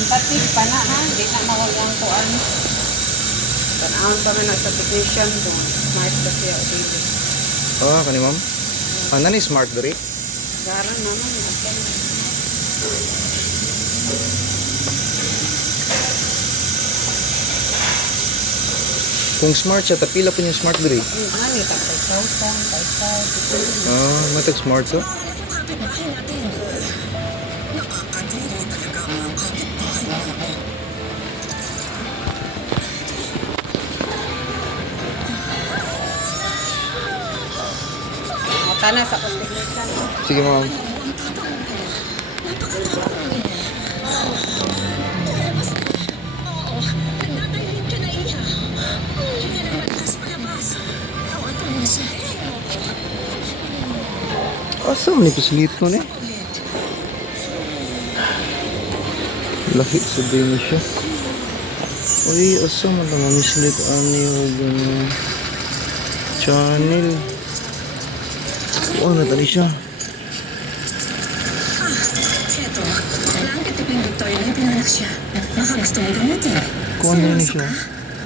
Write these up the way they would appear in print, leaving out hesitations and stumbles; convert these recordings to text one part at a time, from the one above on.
Simpatik pa na ha. Hindi na mawalang kuan. Tanahon pa na sa technician doon. Smart pa siya. Oh, kani ma'am. Ano ni smart diri? Gara naman. Kung smart siya, tapila po yung smart diri. Ani, 5,000, 5,000. Ah, matag smart so. Tana sa technician. Sige ma'am. Asa man ni pislit mo ni? Lahit sa din siya. Uy, asa man na mamislit ani og channel. Oh, natali siya. Eto, kailangan katipin Victoria na pinanganak siya. Baka gusto mo gamitin. Kuha na rin siya.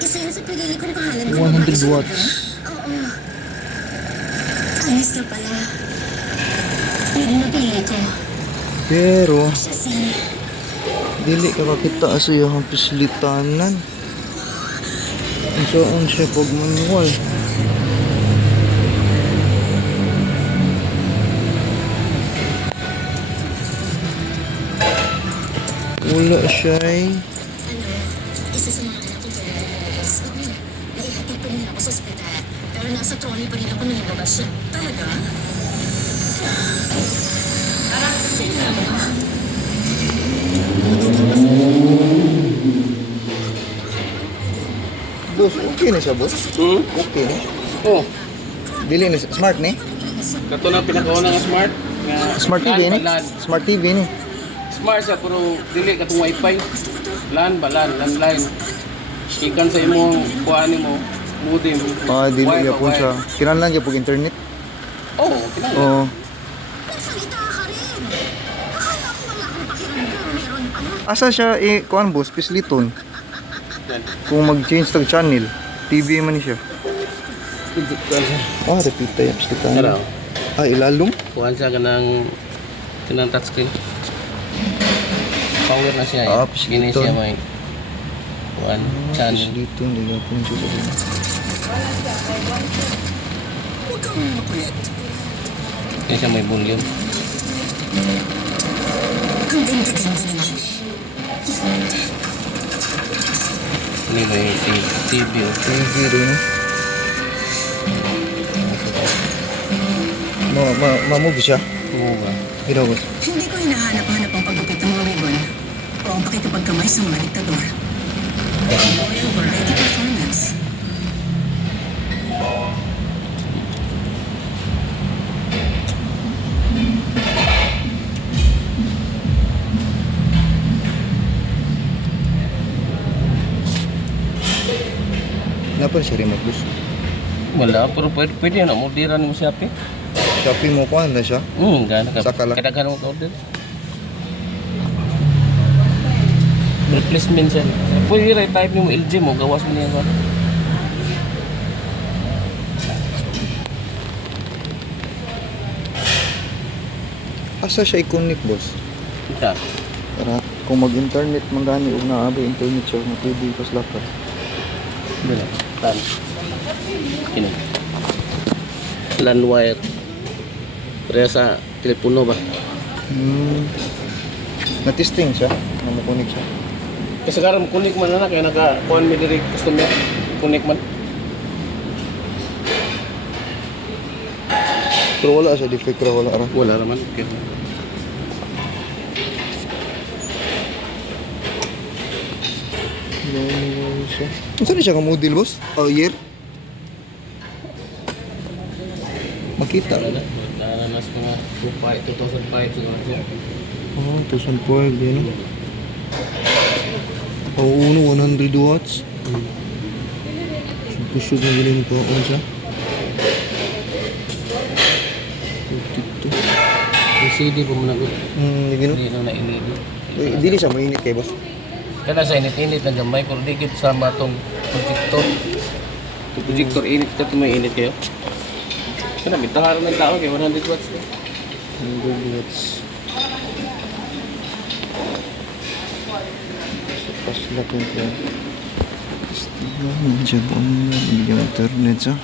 Isa yun sa pinili ko na pangalan ko. 100 watts. Oo. Ayos na pala. Yun ang napili ko. Pero, Siya si... dili ka makita sa iyang pislitanan. Saan siya pag manual? Wala siya eh. Ano, isa sa mga anak ko pero sabi, naihatid pa nila ako sa ospital. Pero nasa trolley pa rin ako nung lumabas siya. Talaga? Boss, okay na siya, boss? Okay na. Oh, Dili na smart ni? kato na pinakauna nga smart. Nga Smart TV LAN ni? ba, LAN? Smart TV ni. Smart siya pero dili katong wifi. LAN ba LAN, landline. Ikan sa imong kuan mo modem. Ah, dili Wi-Fi, gyapon siya. Kinahanglan gyud pag internet. Oh, kinahanglan. Oo. Nagsalita ka rin. Akala ko wala akong pakiramdam. Meron pala. Asa siya kuan boss, pisliton. Yan. Kung mag-change tag channel, TV man ni siya. Oh, repeat tayo pislitan. Tara. Ah, ilalong? Kuan siya kanang touchscreen. Power na siya. Ah, Gini piston. siya may kuan channel. Pisliton, di gyapon siya sa kanya. Gini siya may volume. Ang ganda-ganda naman. Ini may TV. TV rin. Ma-move siya. Oo ba? Ito boss. Hindi ko hinahanap-hanap ang paggupit ng mga ribbon o ang pakikipagkamay sa mga diktador. Royal Variety Performance. Napa siya remote boss? Wala, pero pwede na mo diran mo siya pe. Shopee mo kuan na siya. Gana ka. Saka lang. Kadaghan mo ka order. Replacement siya. Pwede rin type mo LG mo, gawas mo niya ba? Asa siya i-connect boss? Ita. Para kung mag-internet man gani ug naabi internet siya na pwede pas lakad. Dala. Tan. Kini. LAN wire. Para sa telepono ba? Na-testing siya, na makunik siya. Kasi karon kunik man na kaya naka-kuan mi diri customer. Kunik man. Pero wala siya defect ra wala ra. Wala raman. Okay. Ganun siya. Unsa siya ka model boss? Oh, year? Makita. Wala. Nananas mga 2005 siguro siya. Oh, 2012 yun. Oh, uno 100 watts. Kusog na galing ko on siya. 52. LCD po mo na good. Gino. Hindi na nainili. Dili siya mainit kay boss. Kana sa init-init na gamay pero di gid sama tong projector. Yung projector init ka may init kayo. Kana bitaharan ng tao kay 100 watts. 100 watts. Pas lang ko. Nandiyan po yung internet siya.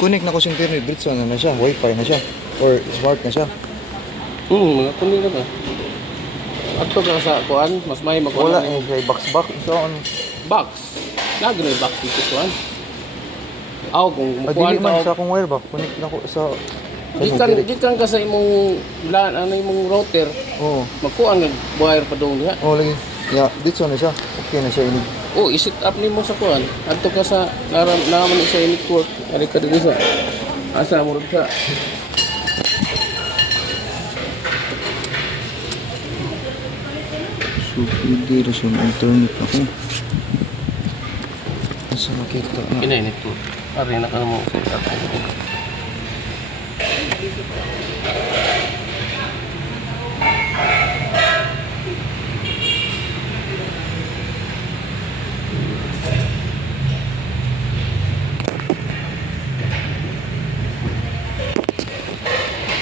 Connect na ko sa internet, Brits, ano na siya, wifi na siya, or smart na siya. Mga kunin na ba? Ato ka sa kuan, mas may makuha. Wala, kay box. So, ano? Box. Nagano'y box dito kuan. Aw kung Dili mukuan man ka. sa akong wire ba? Connect na ko sa... Gikan ka sa imong lan ano imong router. Oo. Magkuha nga wire pa doon niya. Oo, lagi. Dito na siya. Okay na siya. Oh, i-set up nimo sa kuan. Adto ka sa naman sa network. Ali ka dito sa asa mo ka. So, pwede na siya internet ako. Asa makita na? Kina network. Ari na ka mo set up.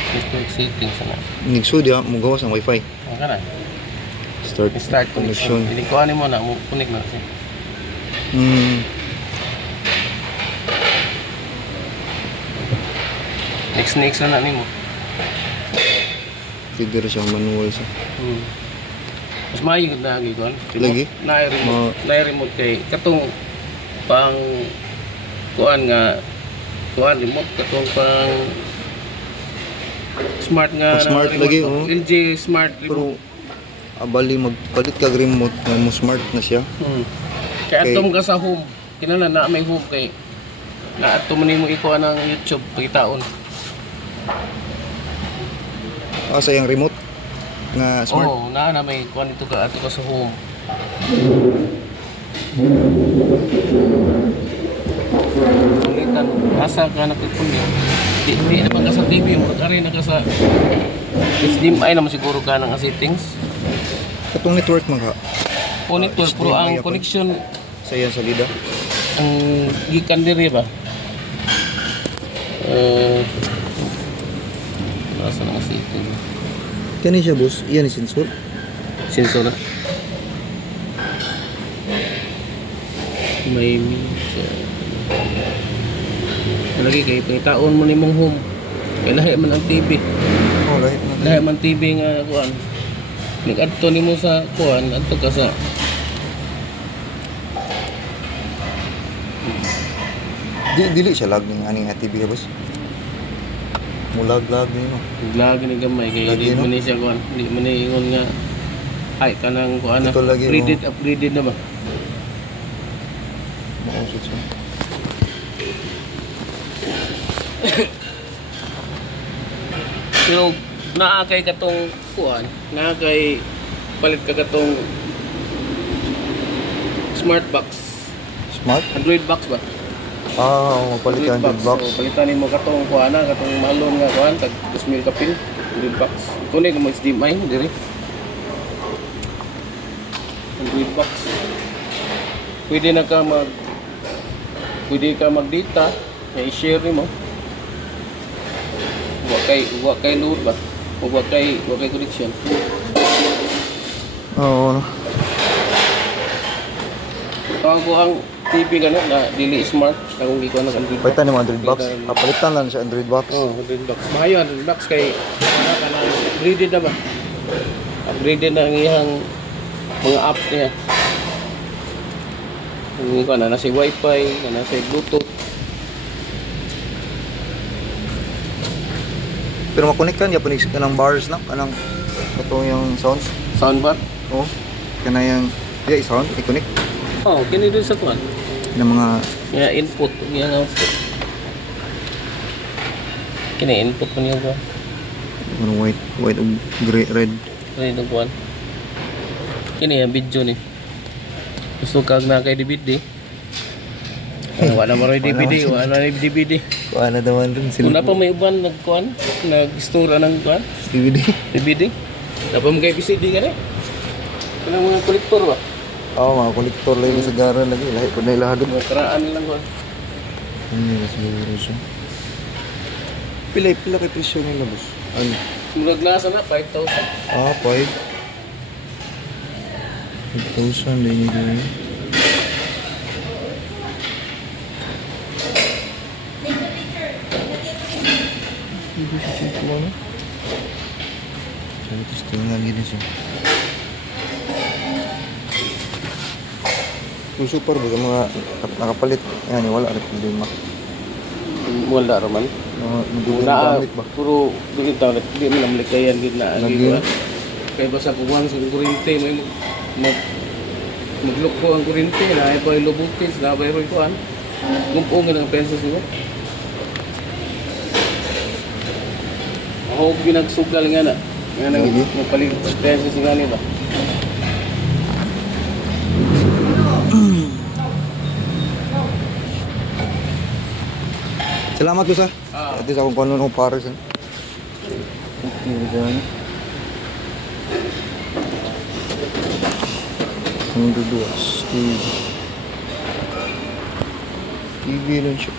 Network settings na. Nigso diya, magawas ang wifi. Ang kana. Start Connection. Hindi ko mo na mo connect na kasi. Next na nimo. Pwede na siya manual siya. Mas maayo na lagi kon. Lagi? Na-remote kay katong pang kuan remote katong pang smart nga Pang smart remote lagi, ba? oh. LG smart Pero, remote. abali magpalit ka remote na mo smart na siya. Kaya Okay. atong ka sa home. Kinala na may home kay na ato man nimo ikuha ng YouTube pagitaon. Sa yung remote na smart. Oo, na may kuan ito ka ato ka sa home. Ulitan, asa ka nakikunin. Di naman ka sa TV, magkari na ka sa HDMI naman siguro ka ng settings. Katong network mga O network, pero ang HDMI ako. connection, sa yan salida. ang gikan diri ba? Nasa na setting. Kani siya boss, iyan ni sensor. Sensor na. May lagi kay pangitaon mo nimong home. Kay lahi man ang TV. Oh, lahit na. Lahi man TV nga kuan. Nag-adto nimo sa kuan, adto ka sa Dili siya lag ning aning TV boss. Mulag ni mo. lagi ni gamay kay Lagi, di no? man ni siya kuan. Di man ni ingon nga ay kanang kuan na Ito lagi, no? upgraded na ba? Mausot siya. Pero naa kay katong kuan, naa kay palit ka katong smart box. Smart? Android box ba? Mapalit ka ng box. So, palitan nimo katong kuana, katong malom nga kuan, tag 2,000 kapin, Android box. Kunin mo HDMI diri. Android box. Pwede ka mag-data, i-share nimo. Wa kay load ba? O wa kay connection. Oo. Tawag ko ang TV gano na dili smart, akong gikuha ng Android box. Palitan ni mo Android box. Palitan lang siya Android box. Oh, Android box. Mahayo Android box kay kanang upgraded na ba? Upgraded na ang iyang mga apps niya. Ang ko na nasa Wi-Fi, na nasa Bluetooth. Pero makonek kan ya punig kanang bars na kanang katong yung sounds. Soundbar. Oh. Kana yung sound i-connect Oh, kini din sa kuan. ng mga Nga input, nga output. Kini input mo niyo ko. white ug gray red. Kani ng kuan. Kini ang video ni. Gusto kag na kay DVD. Wala mo rin DVD, wala rin DVD. Wala naman rin Kung na pa may uban nagkuan, nag-store ng kuan, DVD. DVD. Dapat mo kay PCD ka rin. Kanang mga kolektor ba? mga kolektor lang yung sagara lagi. Lahi ko na ilahadod. Karaan lang ko. Ano yun, siguro siya. Pila kay presyo nila, boss? Ano? Murag nasa na, 5,000. 5. 5,000 din yun. Hindi siya cheap mo, no? Sabi, testing nga gini siya. Yung super, baga mga nakapalit. Yan, wala rin problema. Wala raman. Hindi Wala, gamit ba? puro dili tawag, di mo namlik kayan gid na Lagi. gid. Kaya basta kuwan sa kuryente may maglok ko ang kuryente na ay pa low voltage na bay roy kuan. Gumpong ng pesos mo. Ako binagsugal nga na. Nga nang Lagi. magpalig pesos nga ni ba. Salamat ko sa. Ah. At least akong kanon ng pares. Okay, dyan. Ang duduas. TV. TV rin siya.